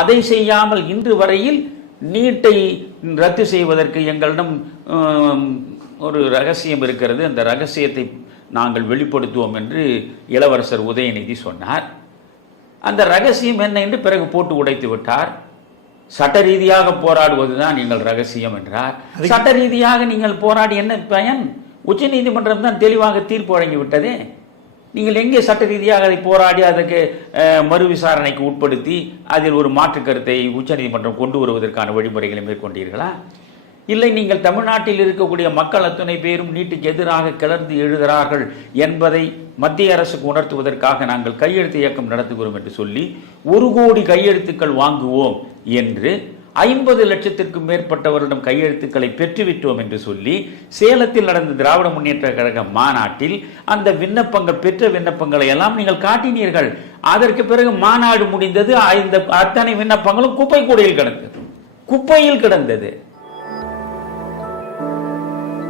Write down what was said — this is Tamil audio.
அதை செய்யாமல் இன்று வரையில் நீட்டை ரத்து செய்வதற்கு எங்களிடம் ஒரு ரகசியம் இருக்கிறது, அந்த ரகசியத்தை நாங்கள் வெளிப்படுத்துவோம் என்று இளவரசர் உதயநிதி சொன்னார். அந்த ரகசியம் என்ன என்று பிறகு போட்டு உடைத்து விட்டார். சட்ட ரீதியாக போராடுவதுதான் நீங்கள் ரகசியம் என்றார். சட்ட ரீதியாக நீங்கள் போராடி என்ன பயன்? உச்ச நீதிமன்றம் தான் தெளிவாக தீர்ப்பு வழங்கிவிட்டதே. நீங்கள் எங்கே சட்ட ரீதியாக அதை போராடி அதற்கு மறு விசாரணைக்கு உட்படுத்தி அதில் ஒரு மாற்று கருத்தை உச்சநீதிமன்றம் கொண்டு வருவதற்கான வழிமுறைகளை மேற்கொண்டீர்களா? இல்லை, நீங்கள் தமிழ்நாட்டில் இருக்கக்கூடிய மக்கள் அத்தனை பேரும் நீட்டுக்கு எதிராக கிளர்ந்து எழுகிறார்கள் என்பதை மத்திய அரசுக்கு உணர்த்துவதற்காக நாங்கள் கையெழுத்து இயக்கம் நடத்துகிறோம் என்று சொல்லி 1 கோடி கையெழுத்துக்கள் வாங்குவோம் என்று 50 லட்சத்திற்கும் மேற்பட்டவரிடம் கையெழுத்துக்களை பெற்றுவிட்டோம் என்று சொல்லி சேலத்தில் நடந்த திராவிட முன்னேற்ற கழக மாநாட்டில் அந்த விண்ணப்பங்கள் பெற்ற விண்ணப்பங்களை எல்லாம் நீங்கள் காட்டினீர்கள். அதற்கு பிறகு மாநாடு முடிந்தது. அத்தனை விண்ணப்பங்களும் குப்பையில் கிடந்தது.